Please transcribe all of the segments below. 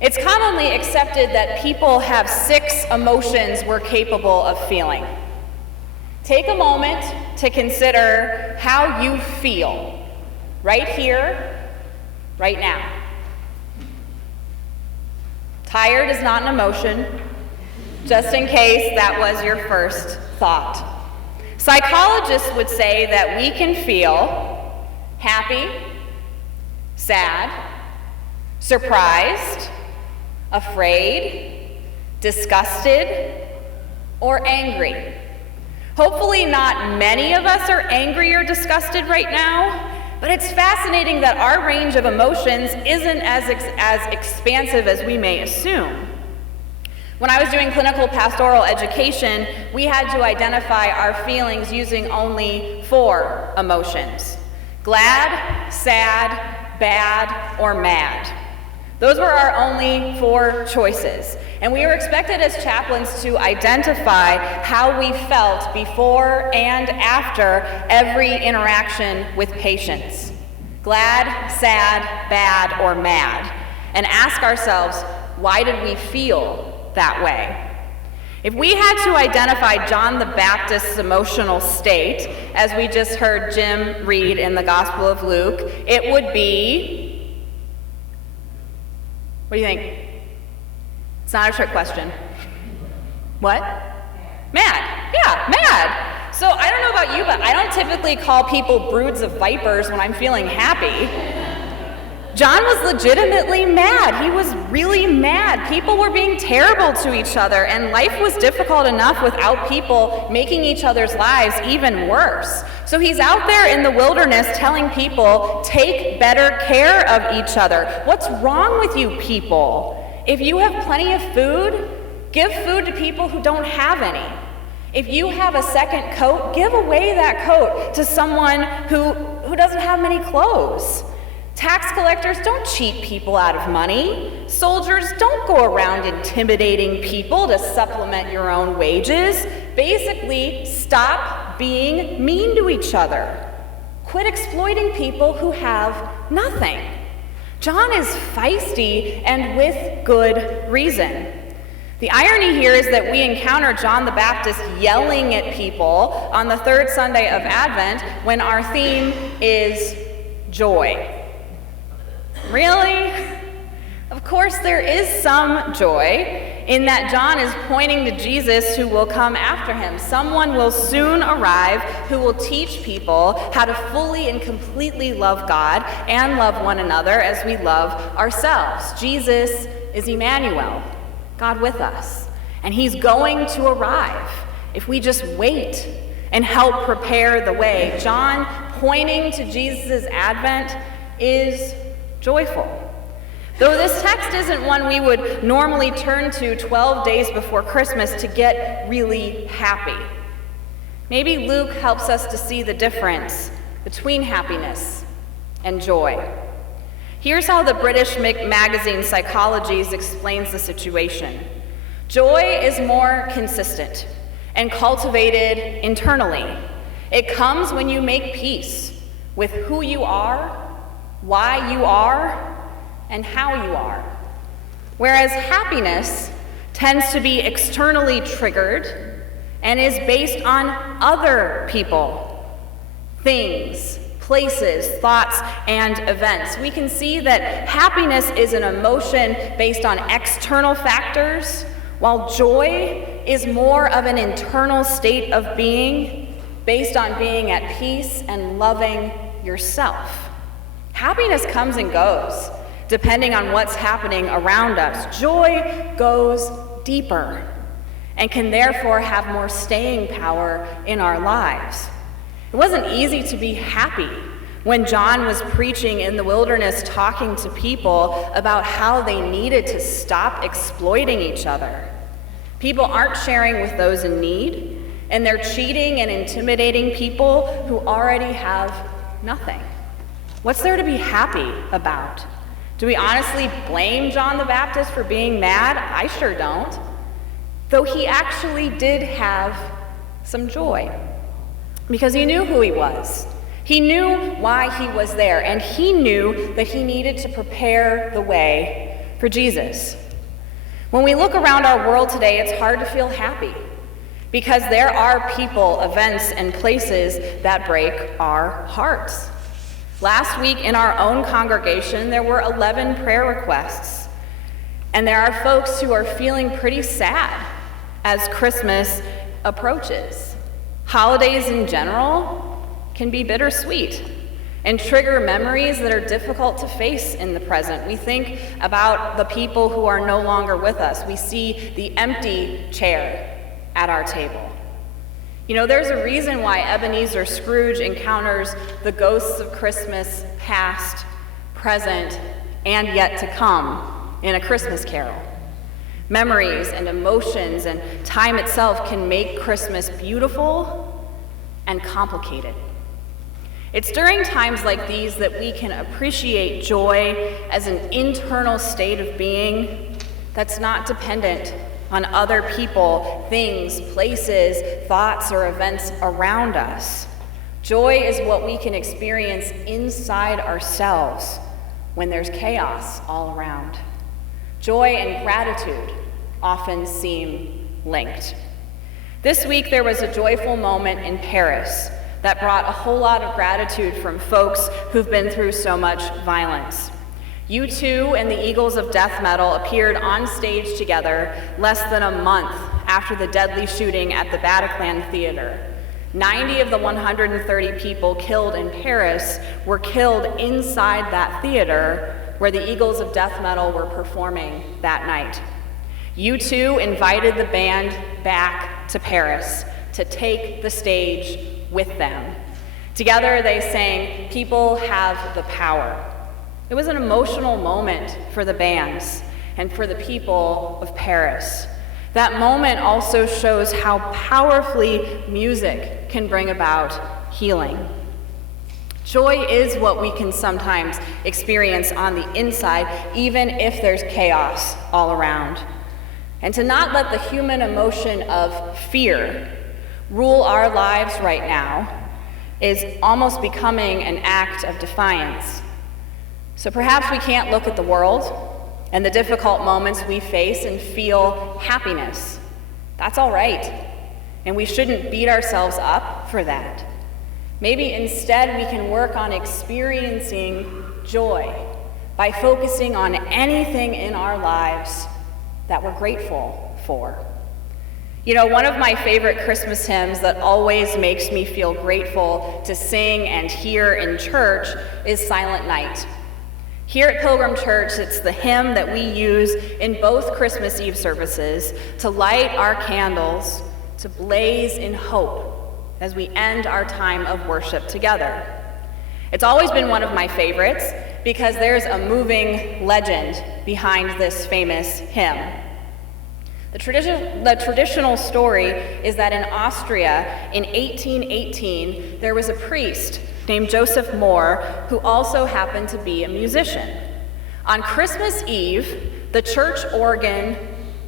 It's commonly accepted that people have 6 emotions we're capable of feeling. Take a moment to consider how you feel right here, right now. Tired is not an emotion, just in case that was your first thought. Psychologists would say that we can feel happy, sad, surprised, afraid, disgusted, or angry. Hopefully not many of us are angry or disgusted right now, but it's fascinating that our range of emotions isn't as expansive as we may assume. When I was doing clinical pastoral education, we had to identify our feelings using only 4 emotions: glad, sad, bad, or mad. Those were our only 4 choices. And we were expected as chaplains to identify how we felt before and after every interaction with patients. Glad, sad, bad, or mad. And ask ourselves, why did we feel that way? If we had to identify John the Baptist's emotional state, as we just heard Jim read in the Gospel of Luke, it would be... What do you think? It's not a trick question. What? Mad. Yeah, mad. So I don't know about you, but I don't typically call people broods of vipers when I'm feeling happy. John was legitimately mad. He was really mad. People were being terrible to each other, and life was difficult enough without people making each other's lives even worse. So he's out there in the wilderness telling people, take better care of each other. What's wrong with you people? If you have plenty of food, give food to people who don't have any. If you have a second coat, give away that coat to someone who doesn't have many clothes. Tax collectors, don't cheat people out of money. Soldiers, don't go around intimidating people to supplement your own wages. Basically, stop being mean to each other. Quit exploiting people who have nothing. John is feisty and with good reason. The irony here is that we encounter John the Baptist yelling at people on the 3rd Sunday of Advent when our theme is joy. Really? Of course, there is some joy in that John is pointing to Jesus who will come after him. Someone will soon arrive who will teach people how to fully and completely love God and love one another as we love ourselves. Jesus is Emmanuel, God with us, and he's going to arrive if we just wait and help prepare the way. John, pointing to Jesus' advent, is joyful. Though this text isn't one we would normally turn to 12 days before Christmas to get really happy. Maybe Luke helps us to see the difference between happiness and joy. Here's how the British magazine Psychologies explains the situation. Joy is more consistent and cultivated internally. It comes when you make peace with who you are, why you are, and how you are. Whereas happiness tends to be externally triggered and is based on other people, things, places, thoughts, and events. We can see that happiness is an emotion based on external factors, while joy is more of an internal state of being based on being at peace and loving yourself. Happiness comes and goes, depending on what's happening around us. Joy goes deeper and can therefore have more staying power in our lives. It wasn't easy to be happy when John was preaching in the wilderness, talking to people about how they needed to stop exploiting each other. People aren't sharing with those in need, and they're cheating and intimidating people who already have nothing. What's there to be happy about? Do we honestly blame John the Baptist for being mad? I sure don't. Though he actually did have some joy, because he knew who he was. He knew why he was there, and he knew that he needed to prepare the way for Jesus. When we look around our world today, it's hard to feel happy because there are people, events, and places that break our hearts. Last week in our own congregation, there were 11 prayer requests. And there are folks who are feeling pretty sad as Christmas approaches. Holidays in general can be bittersweet and trigger memories that are difficult to face in the present. We think about the people who are no longer with us. We see the empty chair at our table. You know, there's a reason why Ebenezer Scrooge encounters the ghosts of Christmas past, present, and yet to come in A Christmas Carol. Memories and emotions and time itself can make Christmas beautiful and complicated. It's during times like these that we can appreciate joy as an internal state of being that's not dependent on other people, things, places, thoughts, or events around us. Joy is what we can experience inside ourselves when there's chaos all around. Joy and gratitude often seem linked. This week there was a joyful moment in Paris that brought a whole lot of gratitude from folks who've been through so much violence. U2 and the Eagles of death metal appeared on stage together less than a month after the deadly shooting at the Bataclan Theater. 90 of the 130 people killed in Paris were killed inside that theater where the Eagles of death metal were performing that night. U2 invited the band back to Paris to take the stage with them. Together they sang, "People Have the Power." It was an emotional moment for the bands and for the people of Paris. That moment also shows how powerfully music can bring about healing. Joy is what we can sometimes experience on the inside, even if there's chaos all around. And to not let the human emotion of fear rule our lives right now is almost becoming an act of defiance. So perhaps we can't look at the world and the difficult moments we face and feel happiness. That's all right, and we shouldn't beat ourselves up for that. Maybe instead we can work on experiencing joy by focusing on anything in our lives that we're grateful for. You know, one of my favorite Christmas hymns that always makes me feel grateful to sing and hear in church is Silent Night. Here at Pilgrim Church, it's the hymn that we use in both Christmas Eve services to light our candles, to blaze in hope as we end our time of worship together. It's always been one of my favorites because there's a moving legend behind this famous hymn. The traditional story is that in Austria in 1818, there was a priest named Joseph Mohr who also happened to be a musician. On Christmas Eve, the church organ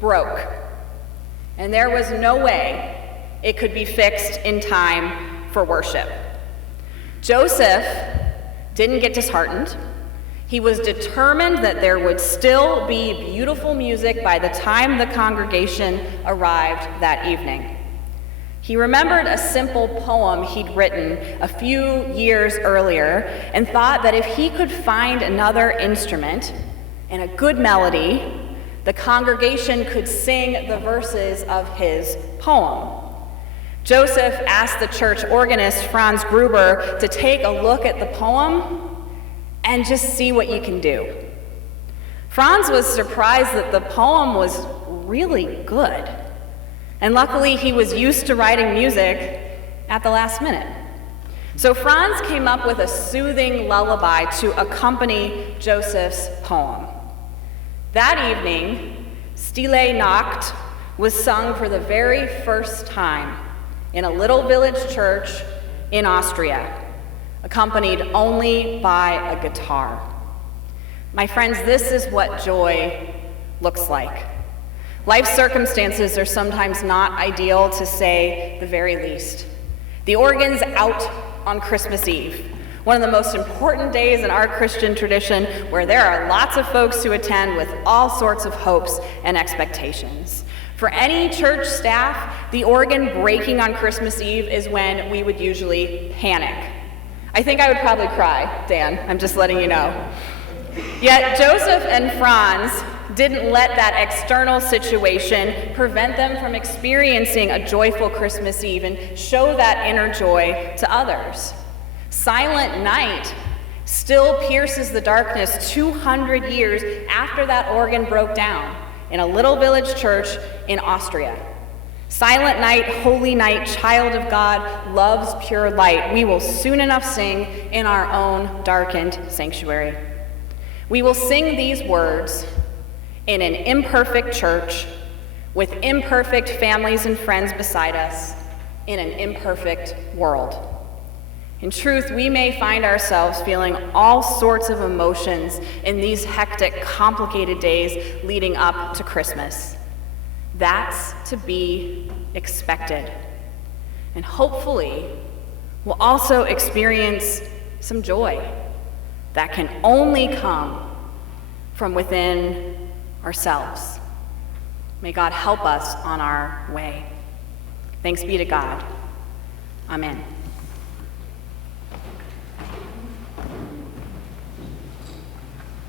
broke, and there was no way it could be fixed in time for worship. Joseph didn't get disheartened. He was determined that there would still be beautiful music by the time the congregation arrived that evening. He remembered a simple poem he'd written a few years earlier and thought that if he could find another instrument and a good melody, the congregation could sing the verses of his poem. Joseph asked the church organist, Franz Gruber, to take a look at the poem and just see what you can do. Franz was surprised that the poem was really good. And luckily, he was used to writing music at the last minute. So Franz came up with a soothing lullaby to accompany Joseph's poem. That evening, Stille Nacht was sung for the very first time in a little village church in Austria, accompanied only by a guitar. My friends, this is what joy looks like. Life circumstances are sometimes not ideal, to say the very least. The organ's out on Christmas Eve. one of the most important days in our Christian tradition, where there are lots of folks who attend with all sorts of hopes and expectations. For any church staff, the organ breaking on Christmas Eve is when we would usually panic. I think I would probably cry, Dan, I'm just letting you know. Yet Joseph and Franz didn't let that external situation prevent them from experiencing a joyful Christmas Eve and show that inner joy to others. Silent Night still pierces the darkness 200 years after that organ broke down in a little village church in Austria. Silent Night, Holy Night, Child of God, love's pure light, we will soon enough sing in our own darkened sanctuary. We will sing these words in an imperfect church, with imperfect families and friends beside us, in an imperfect world. In truth, we may find ourselves feeling all sorts of emotions in these hectic, complicated days leading up to Christmas. That's to be expected. And hopefully, we'll also experience some joy that can only come from within ourselves. May God help us on our way. Thanks be to God. Amen.